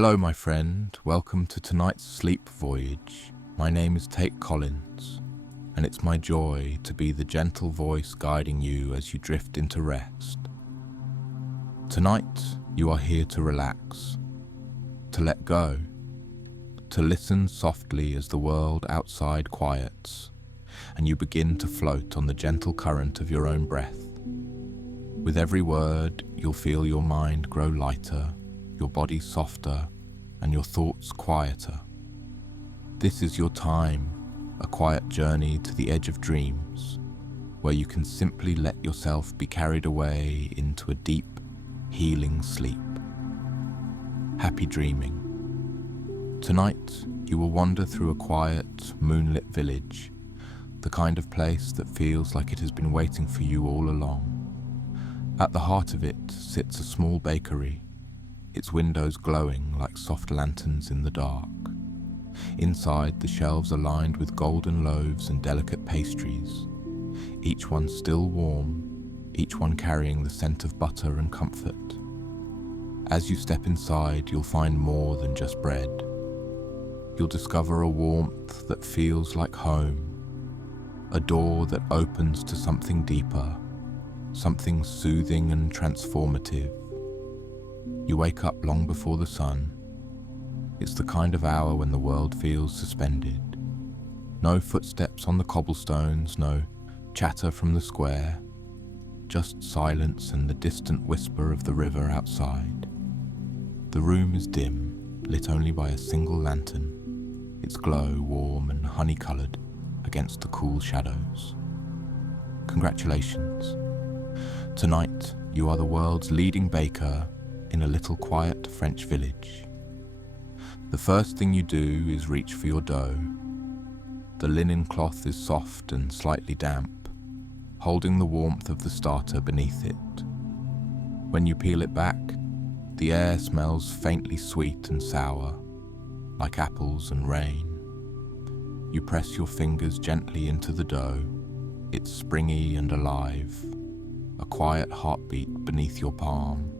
Hello, my friend. Welcome to tonight's sleep voyage. My name is Tate Collins, and it's my joy to be the gentle voice guiding you as you drift into rest. Tonight, you are here to relax, to let go, to listen softly as the world outside quiets, and you begin to float on the gentle current of your own breath. With every word, you'll feel your mind grow lighter, your body softer, and your thoughts quieter. This is your time, a quiet journey to the edge of dreams, where you can simply let yourself be carried away into a deep, healing sleep. Happy dreaming. Tonight, you will wander through a quiet, moonlit village, the kind of place that feels like it has been waiting for you all along. At the heart of it sits a small bakery, its windows glowing like soft lanterns in the dark. Inside, the shelves are lined with golden loaves and delicate pastries, each one still warm, each one carrying the scent of butter and comfort. As you step inside, you'll find more than just bread. You'll discover a warmth that feels like home, a door that opens to something deeper, something soothing and transformative. You wake up long before the sun. It's the kind of hour when the world feels suspended. No footsteps on the cobblestones, no chatter from the square, just silence and the distant whisper of the river outside. The room is dim, lit only by a single lantern, its glow warm and honey-coloured against the cool shadows. Congratulations. Tonight, you are the world's leading baker in a little quiet French village. The first thing you do is reach for your dough. The linen cloth is soft and slightly damp, holding the warmth of the starter beneath it. When you peel it back, the air smells faintly sweet and sour, like apples and rain. You press your fingers gently into the dough. It's springy and alive, a quiet heartbeat beneath your palm.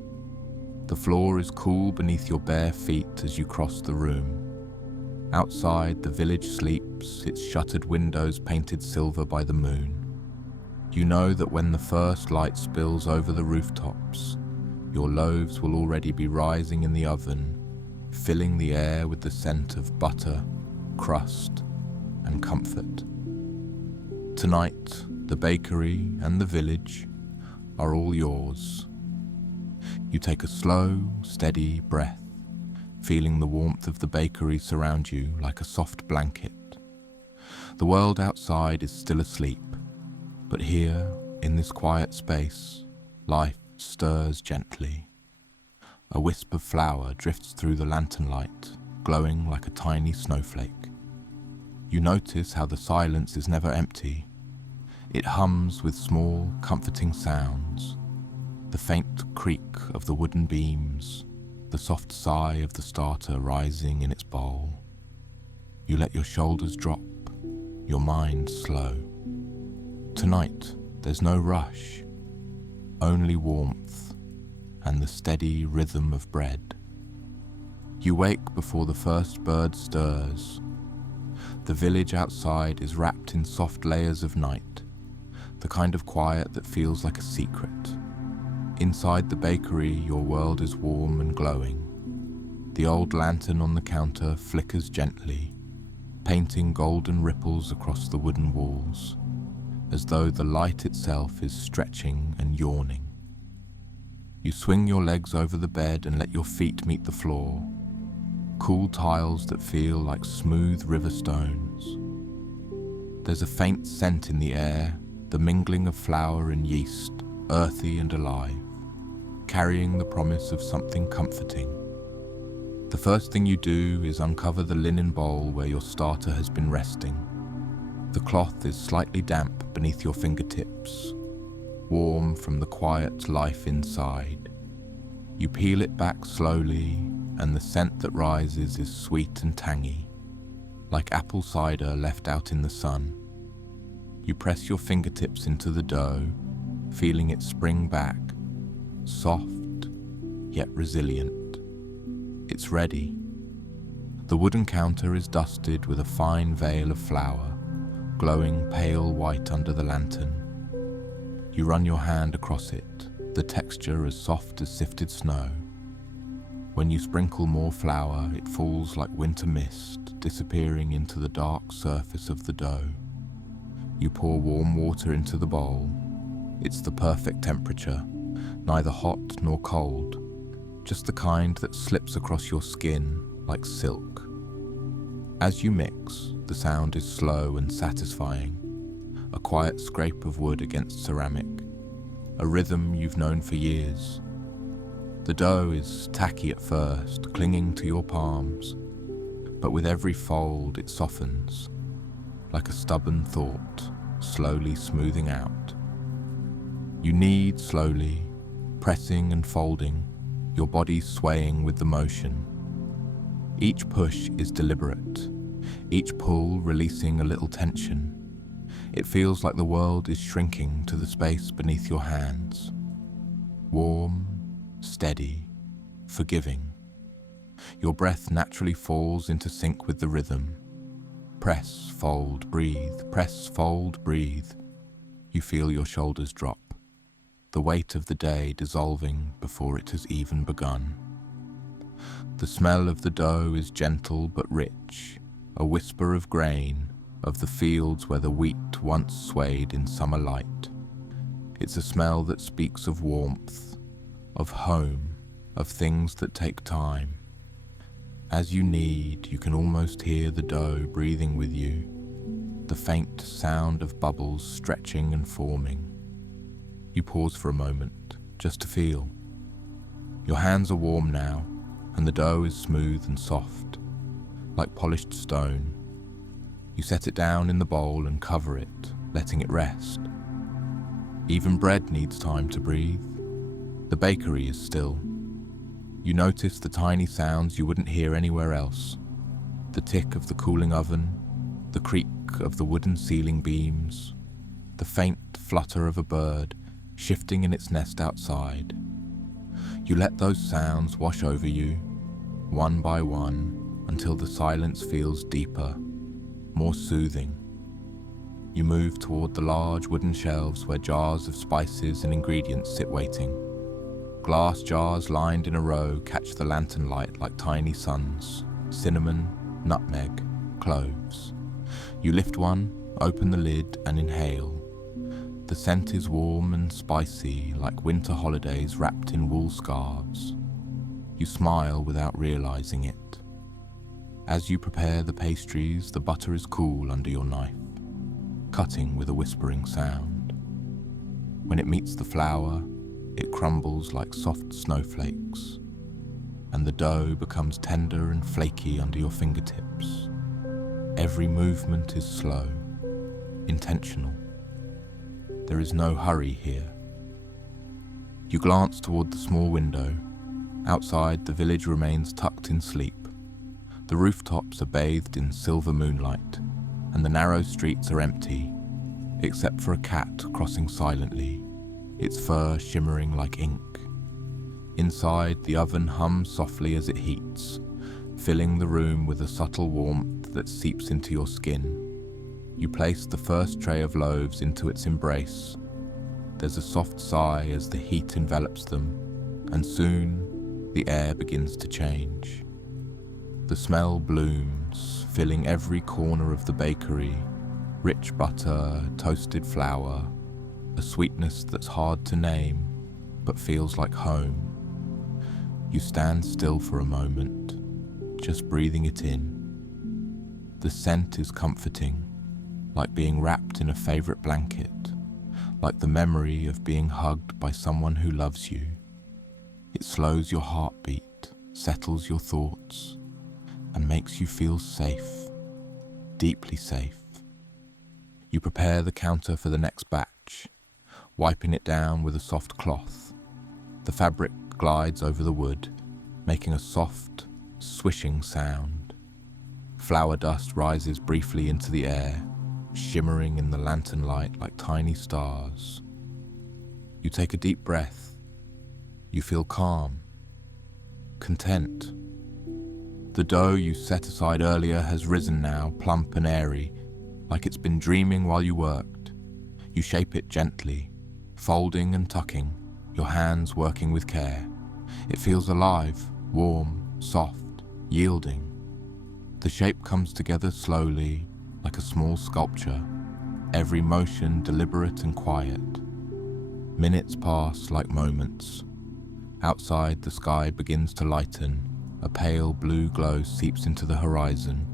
The floor is cool beneath your bare feet as you cross the room. Outside, the village sleeps, its shuttered windows painted silver by the moon. You know that when the first light spills over the rooftops, your loaves will already be rising in the oven, filling the air with the scent of butter, crust, and comfort. Tonight, the bakery and the village are all yours. You take a slow, steady breath, feeling the warmth of the bakery surround you like a soft blanket. The world outside is still asleep, but here, in this quiet space, life stirs gently. A wisp of flour drifts through the lantern light, glowing like a tiny snowflake. You notice how the silence is never empty. It hums with small, comforting sounds. The faint creak of the wooden beams, the soft sigh of the starter rising in its bowl. You let your shoulders drop, your mind slow. Tonight, there's no rush, only warmth and the steady rhythm of bread. You wake before the first bird stirs. The village outside is wrapped in soft layers of night, the kind of quiet that feels like a secret. Inside the bakery, your world is warm and glowing. The old lantern on the counter flickers gently, painting golden ripples across the wooden walls, as though the light itself is stretching and yawning. You swing your legs over the bed and let your feet meet the floor, cool tiles that feel like smooth river stones. There's a faint scent in the air, the mingling of flour and yeast, earthy and alive, carrying the promise of something comforting. The first thing you do is uncover the linen bowl where your starter has been resting. The cloth is slightly damp beneath your fingertips, warm from the quiet life inside. You peel it back slowly, and the scent that rises is sweet and tangy, like apple cider left out in the sun. You press your fingertips into the dough, feeling it spring back, soft yet resilient. It's ready. The wooden counter is dusted with a fine veil of flour, glowing pale white under the lantern. You run your hand across it, the texture as soft as sifted snow. When you sprinkle more flour, it falls like winter mist, disappearing into the dark surface of the dough. You pour warm water into the bowl. It's the perfect temperature, neither hot nor cold, just the kind that slips across your skin like silk. As you mix, the sound is slow and satisfying, a quiet scrape of wood against ceramic, a rhythm you've known for years. The dough is tacky at first, clinging to your palms, but with every fold it softens, like a stubborn thought, slowly smoothing out. You knead slowly, pressing and folding, your body swaying with the motion. Each push is deliberate, each pull releasing a little tension. It feels like the world is shrinking to the space beneath your hands. Warm, steady, forgiving. Your breath naturally falls into sync with the rhythm. Press, fold, breathe, press, fold, breathe. You feel your shoulders drop, the weight of the day dissolving before it has even begun. The smell of the dough is gentle but rich, a whisper of grain, of the fields where the wheat once swayed in summer light. It's a smell that speaks of warmth, of home, of things that take time. As you knead, you can almost hear the dough breathing with you, the faint sound of bubbles stretching and forming. You pause for a moment, just to feel. Your hands are warm now, and the dough is smooth and soft, like polished stone. You set it down in the bowl and cover it, letting it rest. Even bread needs time to breathe. The bakery is still. You notice the tiny sounds you wouldn't hear anywhere else. The tick of the cooling oven, the creak of the wooden ceiling beams, the faint flutter of a bird shifting in its nest outside. You let those sounds wash over you, one by one, until the silence feels deeper, more soothing. You move toward the large wooden shelves where jars of spices and ingredients sit waiting. Glass jars lined in a row catch the lantern light like tiny suns. Cinnamon, nutmeg, cloves. You lift one, open the lid and inhale. The scent is warm and spicy like winter holidays wrapped in wool scarves. You smile without realizing it. As you prepare the pastries, the butter is cool under your knife, cutting with a whispering sound. When it meets the flour, it crumbles like soft snowflakes, and the dough becomes tender and flaky under your fingertips. Every movement is slow, intentional. There is no hurry here. You glance toward the small window. Outside, the village remains tucked in sleep. The rooftops are bathed in silver moonlight, and the narrow streets are empty, except for a cat crossing silently, its fur shimmering like ink. Inside, the oven hums softly as it heats, filling the room with a subtle warmth that seeps into your skin. You place the first tray of loaves into its embrace. There's a soft sigh as the heat envelops them, and soon the air begins to change. The smell blooms, filling every corner of the bakery. Rich butter, toasted flour, a sweetness that's hard to name, but feels like home. You stand still for a moment, just breathing it in. The scent is comforting, like being wrapped in a favorite blanket, like the memory of being hugged by someone who loves you. It slows your heartbeat, settles your thoughts, and makes you feel safe, deeply safe. You prepare the counter for the next batch, wiping it down with a soft cloth. The fabric glides over the wood, making a soft, swishing sound. Flour dust rises briefly into the air, shimmering in the lantern light like tiny stars. You take a deep breath. You feel calm, content, The dough you set aside earlier has risen now, plump and airy, like it's been dreaming while you worked. You shape it gently, folding and tucking, your hands working with care. It feels alive, warm, soft, yielding. The shape comes together slowly, like a small sculpture, every motion deliberate and quiet. Minutes pass like moments. Outside, the sky begins to lighten. A pale blue glow seeps into the horizon,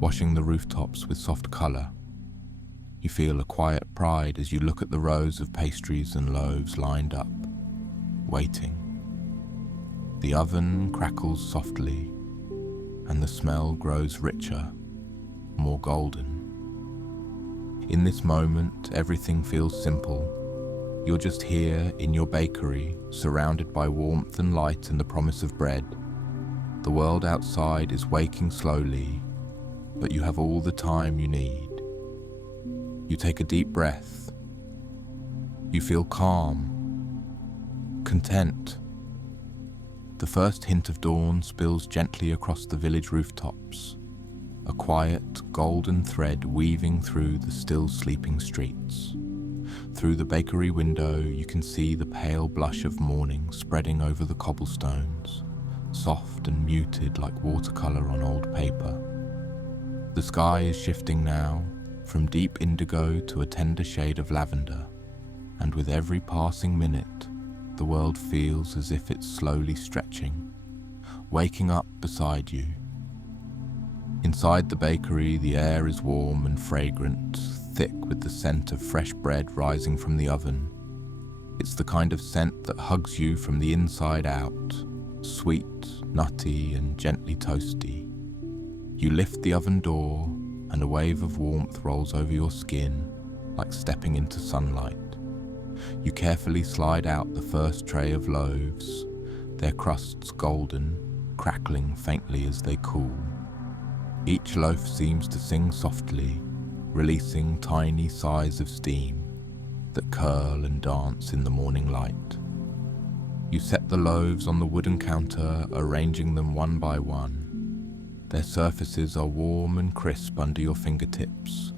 washing the rooftops with soft colour. You feel a quiet pride as you look at the rows of pastries and loaves lined up, waiting. The oven crackles softly, and the smell grows richer, more golden. In this moment, everything feels simple. You're just here in your bakery, surrounded by warmth and light and the promise of bread. The world outside is waking slowly, but you have all the time you need. You take a deep breath. You feel calm, content. The first hint of dawn spills gently across the village rooftops, a quiet, golden thread weaving through the still sleeping streets. Through the bakery window, you can see the pale blush of morning spreading over the cobblestones, soft and muted like watercolor on old paper. The sky is shifting now, from deep indigo to a tender shade of lavender, and with every passing minute, the world feels as if it's slowly stretching, waking up beside you. Inside the bakery, the air is warm and fragrant, thick with the scent of fresh bread rising from the oven. It's the kind of scent that hugs you from the inside out, sweet, nutty, and gently toasty. You lift the oven door, and a wave of warmth rolls over your skin, like stepping into sunlight. You carefully slide out the first tray of loaves, their crusts golden, crackling faintly as they cool. Each loaf seems to sing softly, releasing tiny sighs of steam that curl and dance in the morning light. You set the loaves on the wooden counter, arranging them one by one. Their surfaces are warm and crisp under your fingertips,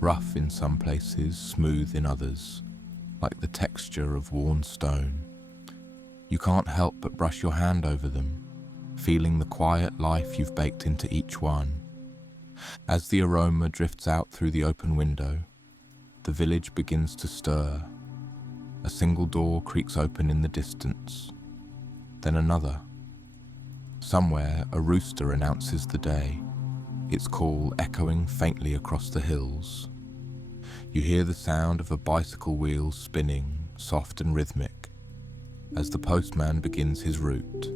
rough in some places, smooth in others, like the texture of worn stone. You can't help but brush your hand over them, feeling the quiet life you've baked into each one. As the aroma drifts out through the open window, the village begins to stir. A single door creaks open in the distance, then another. Somewhere, a rooster announces the day, its call echoing faintly across the hills. You hear the sound of a bicycle wheel spinning, soft and rhythmic. As the postman begins his route,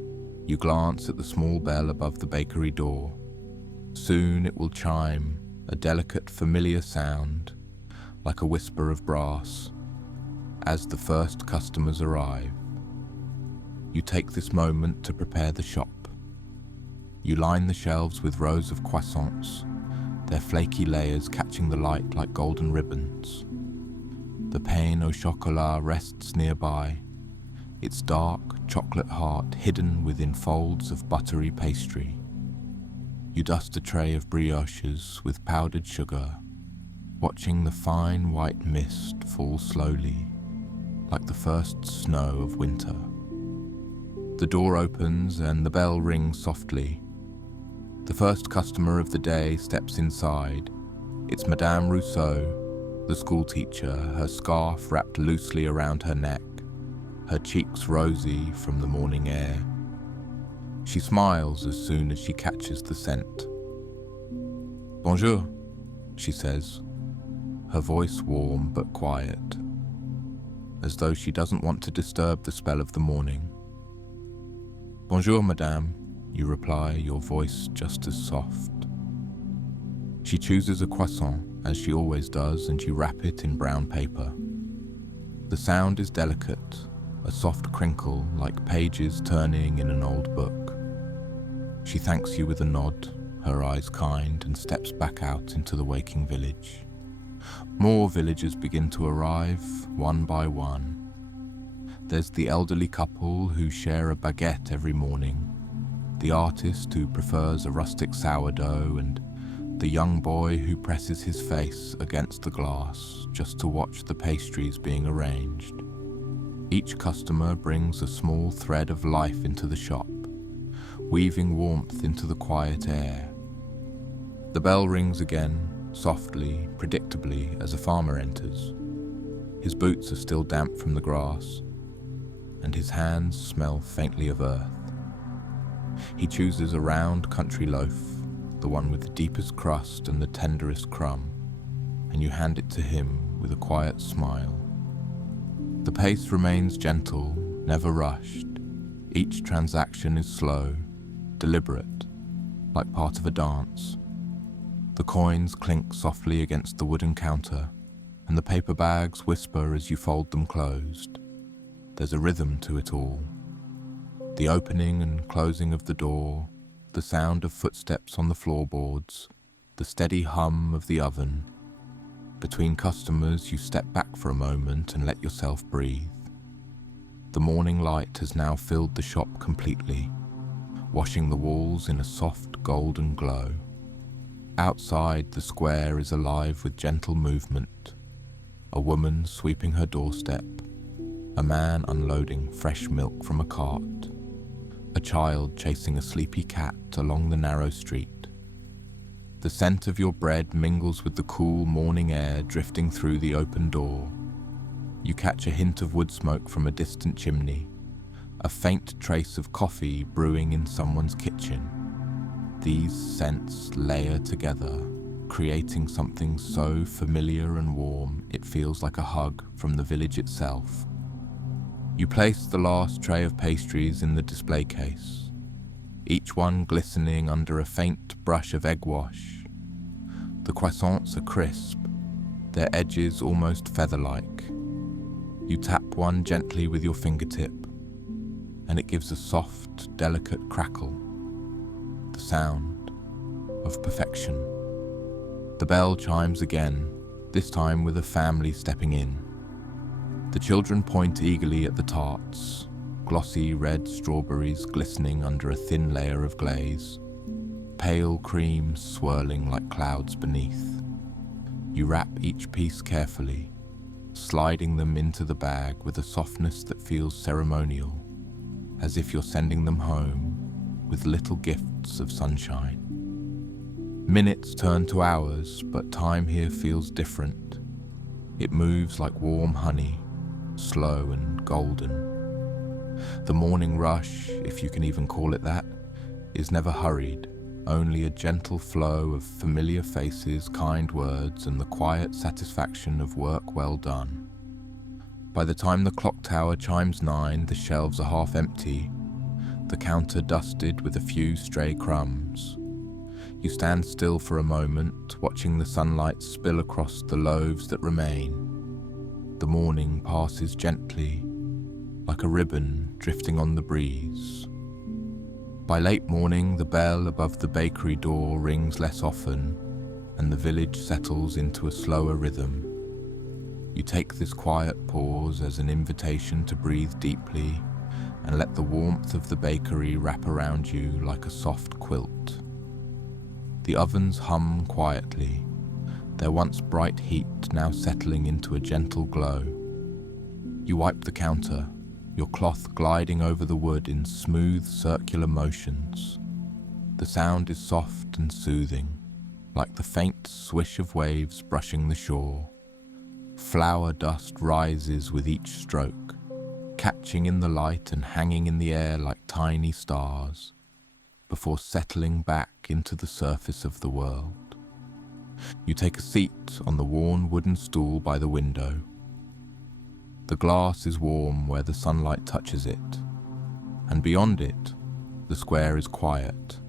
you glance at the small bell above the bakery door. Soon it will chime, a delicate, familiar sound, like a whisper of brass, as the first customers arrive. You take this moment to prepare the shop. You line the shelves with rows of croissants, their flaky layers catching the light like golden ribbons. The pain au chocolat rests nearby, its dark chocolate heart hidden within folds of buttery pastry. You dust a tray of brioches with powdered sugar, watching the fine white mist fall slowly, like the first snow of winter. The door opens and the bell rings softly. The first customer of the day steps inside. It's Madame Rousseau, the schoolteacher, her scarf wrapped loosely around her neck, her cheeks rosy from the morning air. She smiles as soon as she catches the scent. "Bonjour," she says, her voice warm but quiet, as though she doesn't want to disturb the spell of the morning. "Bonjour, madame," you reply, your voice just as soft. She chooses a croissant, as she always does, and you wrap it in brown paper. The sound is delicate, a soft crinkle like pages turning in an old book. She thanks you with a nod, her eyes kind, and steps back out into the waking village. More villagers begin to arrive, one by one. There's the elderly couple who share a baguette every morning, the artist who prefers a rustic sourdough, and the young boy who presses his face against the glass just to watch the pastries being arranged. Each customer brings a small thread of life into the shop, weaving warmth into the quiet air. The bell rings again, softly, predictably, as a farmer enters. His boots are still damp from the grass, and his hands smell faintly of earth. He chooses a round country loaf, the one with the deepest crust and the tenderest crumb, and you hand it to him with a quiet smile. The pace remains gentle, never rushed. Each transaction is slow, deliberate, like part of a dance. The coins clink softly against the wooden counter, and the paper bags whisper as you fold them closed. There's a rhythm to it all. The opening and closing of the door, the sound of footsteps on the floorboards, the steady hum of the oven. Between customers, you step back for a moment and let yourself breathe. The morning light has now filled the shop completely, washing the walls in a soft golden glow. Outside, the square is alive with gentle movement. A woman sweeping her doorstep, a man unloading fresh milk from a cart, a child chasing a sleepy cat along the narrow street. The scent of your bread mingles with the cool morning air drifting through the open door. You catch a hint of wood smoke from a distant chimney, a faint trace of coffee brewing in someone's kitchen. These scents layer together, creating something so familiar and warm it feels like a hug from the village itself. You place the last tray of pastries in the display case, each one glistening under a faint brush of egg wash. The croissants are crisp, their edges almost feather-like. You tap one gently with your fingertip, and it gives a soft, delicate crackle, the sound of perfection. The bell chimes again, this time with a family stepping in. The children point eagerly at the tarts, glossy red strawberries glistening under a thin layer of glaze, pale cream swirling like clouds beneath. You wrap each piece carefully, sliding them into the bag with a softness that feels ceremonial, as if you're sending them home with little gifts of sunshine. Minutes turn to hours, but time here feels different. It moves like warm honey, slow and golden. The morning rush, if you can even call it that, is never hurried, only a gentle flow of familiar faces, kind words, and the quiet satisfaction of work well done. By the time the clock tower chimes 9, the shelves are half empty, the counter dusted with a few stray crumbs. You stand still for a moment, watching the sunlight spill across the loaves that remain. The morning passes gently, like a ribbon drifting on the breeze. By late morning, the bell above the bakery door rings less often, and the village settles into a slower rhythm. You take this quiet pause as an invitation to breathe deeply and let the warmth of the bakery wrap around you like a soft quilt. The ovens hum quietly, their once bright heat now settling into a gentle glow. You wipe the counter, your cloth gliding over the wood in smooth circular motions. The sound is soft and soothing, like the faint swish of waves brushing the shore. Flour dust rises with each stroke, catching in the light and hanging in the air like tiny stars, before settling back into the surface of the world. You take a seat on the worn wooden stool by the window. The glass is warm where the sunlight touches it, and beyond it, the square is quiet.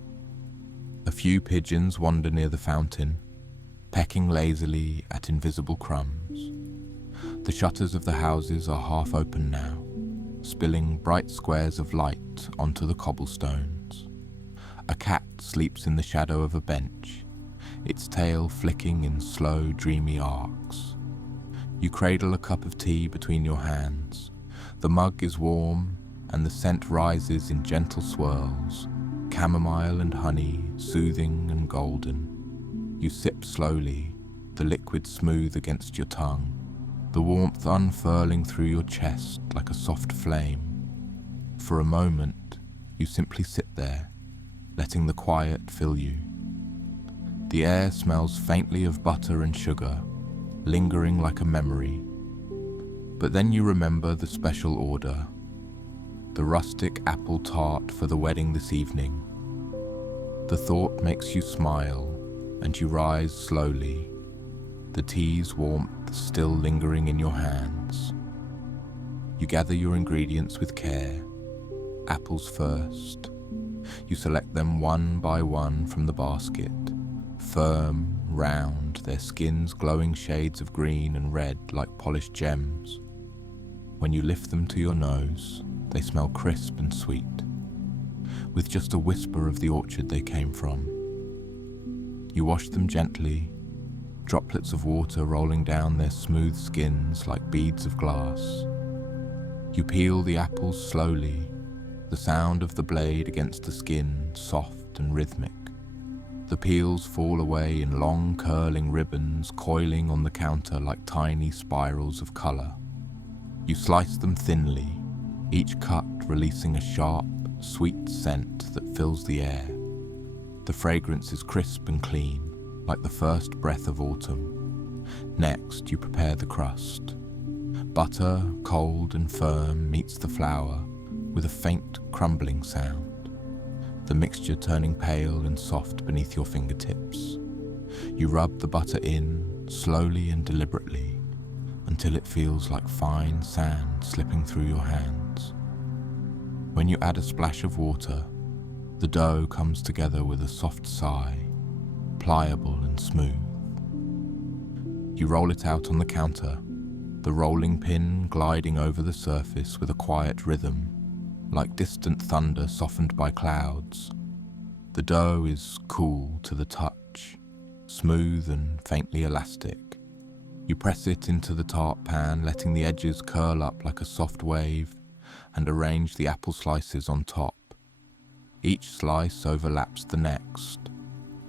A few pigeons wander near the fountain, pecking lazily at invisible crumbs. The shutters of the houses are half open now, spilling bright squares of light onto the cobblestones. A cat sleeps in the shadow of a bench, its tail flicking in slow, dreamy arcs. You cradle a cup of tea between your hands. The mug is warm, and the scent rises in gentle swirls, chamomile and honey, soothing and golden. You sip slowly, the liquid smooth against your tongue, the warmth unfurling through your chest like a soft flame. For a moment, you simply sit there, letting the quiet fill you. The air smells faintly of butter and sugar, lingering like a memory. But then you remember the special order, the rustic apple tart for the wedding this evening. The thought makes you smile, and you rise slowly, the tea's warmth still lingering in your hands. You gather your ingredients with care, apples first. You select them one by one from the basket, firm, round, their skins glowing shades of green and red like polished gems. When you lift them to your nose, they smell crisp and sweet, with just a whisper of the orchard they came from. You wash them gently, droplets of water rolling down their smooth skins like beads of glass. You peel the apples slowly, the sound of the blade against the skin soft and rhythmic. The peels fall away in long curling ribbons coiling on the counter like tiny spirals of colour. You slice them thinly, each cut releasing a sharp, sweet scent that fills the air. The fragrance is crisp and clean, like the first breath of autumn. Next, you prepare the crust. Butter, cold and firm, meets the flour with a faint crumbling sound, the mixture turning pale and soft beneath your fingertips. You rub the butter in, slowly and deliberately, until it feels like fine sand slipping through your hands. When you add a splash of water, the dough comes together with a soft sigh, pliable and smooth. You roll it out on the counter, the rolling pin gliding over the surface with a quiet rhythm, like distant thunder softened by clouds. The dough is cool to the touch, smooth and faintly elastic. You press it into the tart pan, letting the edges curl up like a soft wave, and arrange the apple slices on top. Each slice overlaps the next,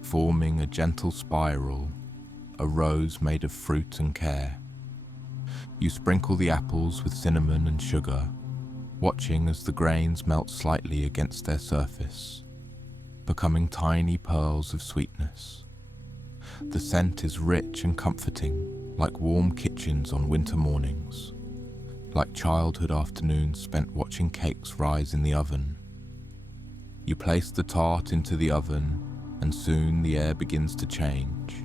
forming a gentle spiral, a rose made of fruit and care. You sprinkle the apples with cinnamon and sugar, watching as the grains melt slightly against their surface, becoming tiny pearls of sweetness. The scent is rich and comforting, like warm kitchens on winter mornings, like childhood afternoons spent watching cakes rise in the oven. You place the tart into the oven, and soon the air begins to change.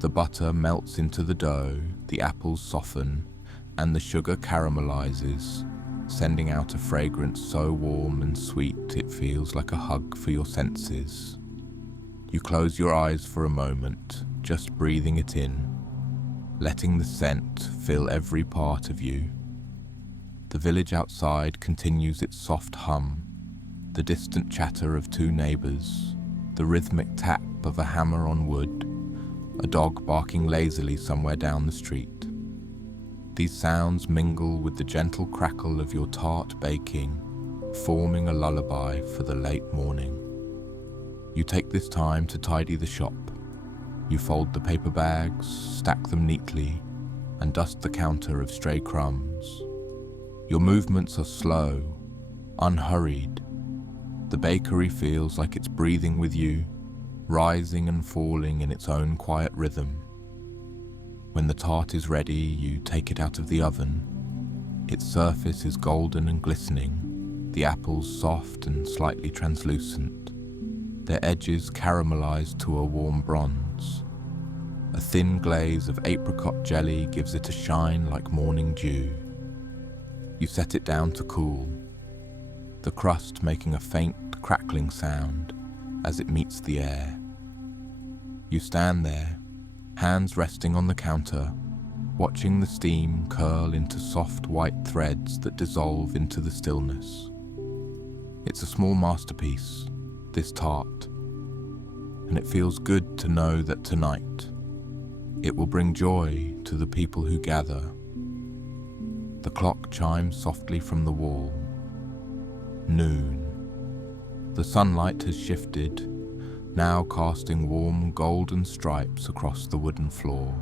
The butter melts into the dough, the apples soften, and the sugar caramelizes, sending out a fragrance so warm and sweet it feels like a hug for your senses. You close your eyes for a moment, just breathing it in, letting the scent fill every part of you. The village outside continues its soft hum, the distant chatter of two neighbours, the rhythmic tap of a hammer on wood, a dog barking lazily somewhere down the street. These sounds mingle with the gentle crackle of your tart baking, forming a lullaby for the late morning. You take this time to tidy the shop. You fold the paper bags, stack them neatly, and dust the counter of stray crumbs. Your movements are slow, unhurried. The bakery feels like it's breathing with you, rising and falling in its own quiet rhythm. When the tart is ready, you take it out of the oven. Its surface is golden and glistening, the apples soft and slightly translucent, their edges caramelized to a warm bronze. A thin glaze of apricot jelly gives it a shine like morning dew. You set it down to cool, the crust making a faint crackling sound as it meets the air. You stand there, hands resting on the counter, watching the steam curl into soft white threads that dissolve into the stillness. It's a small masterpiece, this tart, and it feels good to know that tonight it will bring joy to the people who gather. The clock chimes softly from the wall. Noon. The sunlight has shifted, now casting warm golden stripes across the wooden floor.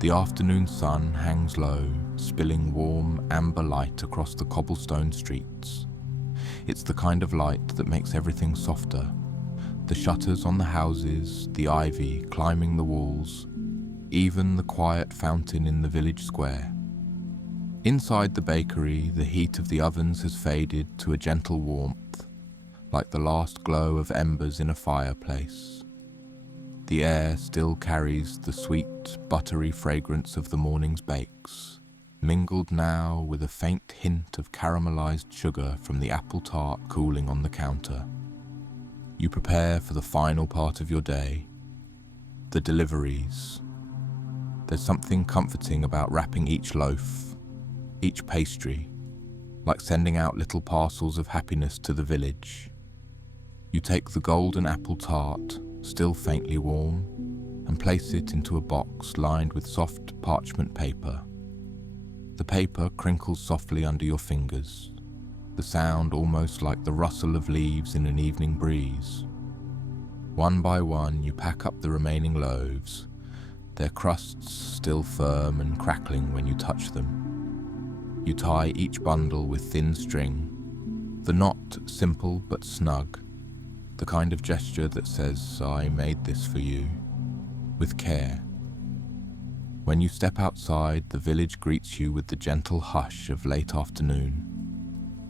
The afternoon sun hangs low, spilling warm amber light across the cobblestone streets. It's the kind of light that makes everything softer. The shutters on the houses, the ivy climbing the walls, even the quiet fountain in the village square. Inside the bakery, the heat of the ovens has faded to a gentle warmth, like the last glow of embers in a fireplace. The air still carries the sweet, buttery fragrance of the morning's bakes, mingled now with a faint hint of caramelized sugar from the apple tart cooling on the counter. You prepare for the final part of your day, the deliveries. There's something comforting about wrapping each loaf, each pastry, like sending out little parcels of happiness to the village. You take the golden apple tart, still faintly warm, and place it into a box lined with soft parchment paper. The paper crinkles softly under your fingers, the sound almost like the rustle of leaves in an evening breeze. One by one, you pack up the remaining loaves, their crusts still firm and crackling when you touch them. You tie each bundle with thin string, the knot simple but snug, the kind of gesture that says, "I made this for you," with care. When you step outside, the village greets you with the gentle hush of late afternoon.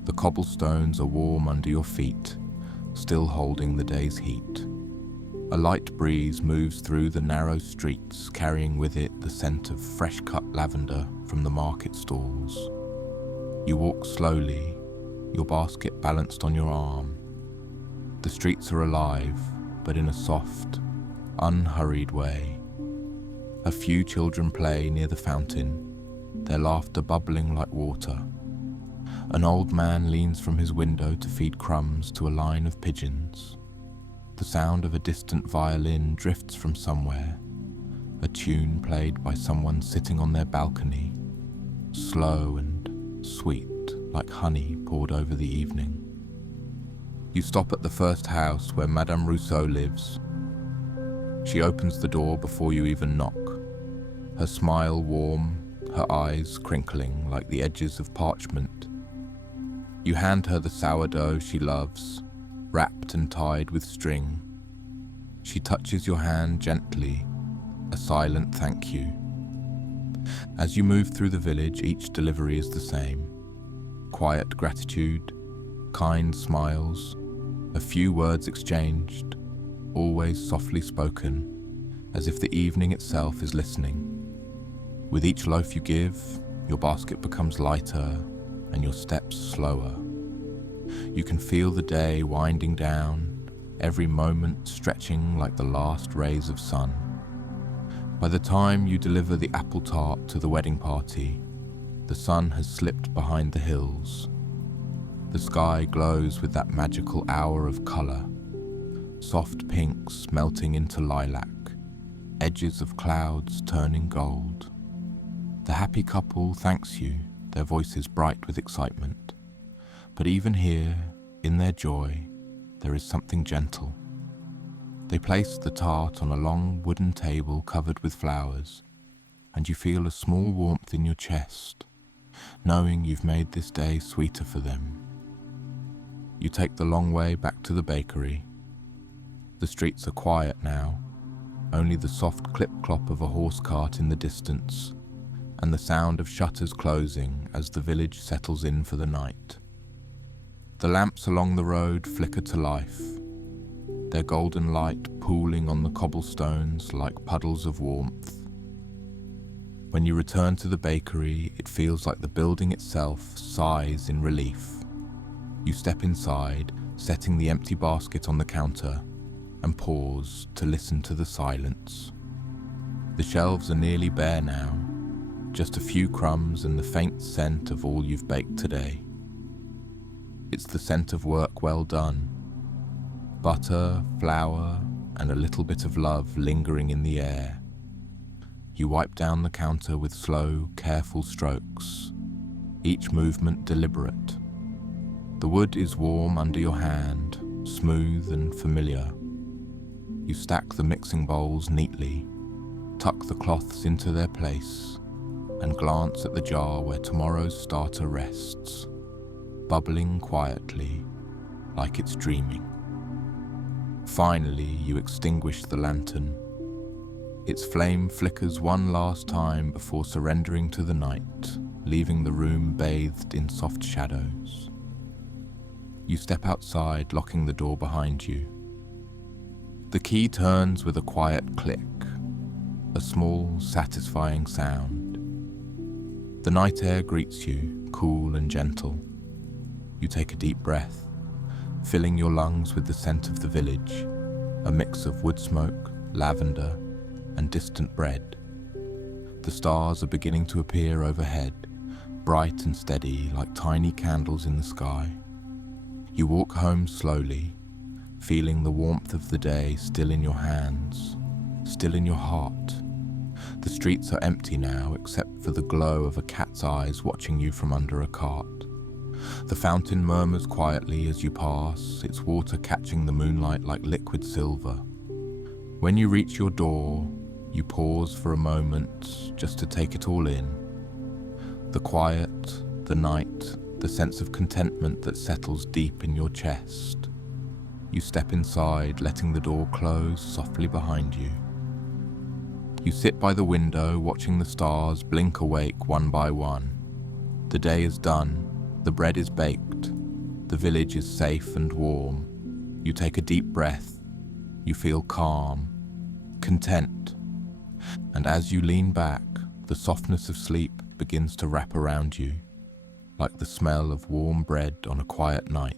The cobblestones are warm under your feet, still holding the day's heat. A light breeze moves through the narrow streets, carrying with it the scent of fresh-cut lavender from the market stalls. You walk slowly, your basket balanced on your arm. The streets are alive, but in a soft, unhurried way. A few children play near the fountain, their laughter bubbling like water. An old man leans from his window to feed crumbs to a line of pigeons. The sound of a distant violin drifts from somewhere, a tune played by someone sitting on their balcony, slow and sweet like honey poured over the evening. You stop at the first house where Madame Rousseau lives. She opens the door before you even knock, her smile warm, her eyes crinkling like the edges of parchment. You hand her the sourdough she loves, wrapped and tied with string. She touches your hand gently, a silent thank you. As you move through the village, each delivery is the same. Quiet gratitude, kind smiles, a few words exchanged, always softly spoken, as if the evening itself is listening. With each loaf you give, your basket becomes lighter and your steps slower. You can feel the day winding down, every moment stretching like the last rays of sun. By the time you deliver the apple tart to the wedding party, the sun has slipped behind the hills. The sky glows with that magical hour of colour, soft pinks melting into lilac, edges of clouds turning gold. The happy couple thanks you, their voices bright with excitement. But even here, in their joy, there is something gentle. They place the tart on a long wooden table covered with flowers, and you feel a small warmth in your chest, knowing you've made this day sweeter for them. You take the long way back to the bakery. The streets are quiet now, only the soft clip-clop of a horse cart in the distance, and the sound of shutters closing as the village settles in for the night. The lamps along the road flicker to life, their golden light pooling on the cobblestones like puddles of warmth. When you return to the bakery, it feels like the building itself sighs in relief. You step inside, setting the empty basket on the counter, and pause to listen to the silence. The shelves are nearly bare now, just a few crumbs and the faint scent of all you've baked today. It's the scent of work well done. Butter, flour, and a little bit of love lingering in the air. You wipe down the counter with slow, careful strokes, each movement deliberate. The wood is warm under your hand, smooth and familiar. You stack the mixing bowls neatly, tuck the cloths into their place, and glance at the jar where tomorrow's starter rests, bubbling quietly, like it's dreaming. Finally, you extinguish the lantern. Its flame flickers one last time before surrendering to the night, leaving the room bathed in soft shadows. You step outside, locking the door behind you. The key turns with a quiet click, a small, satisfying sound. The night air greets you, cool and gentle. You take a deep breath, filling your lungs with the scent of the village, a mix of wood smoke, lavender, and distant bread. The stars are beginning to appear overhead, bright and steady like tiny candles in the sky. You walk home slowly, feeling the warmth of the day still in your hands, still in your heart. The streets are empty now except for the glow of a cat's eyes watching you from under a cart. The fountain murmurs quietly as you pass, its water catching the moonlight like liquid silver. When you reach your door, you pause for a moment just to take it all in. The quiet, the night, the sense of contentment that settles deep in your chest. You step inside, letting the door close softly behind you. You sit by the window, watching the stars blink awake one by one. The day is done, the bread is baked, the village is safe and warm. You take a deep breath, you feel calm, content. And as you lean back, the softness of sleep begins to wrap around you, like the smell of warm bread on a quiet night.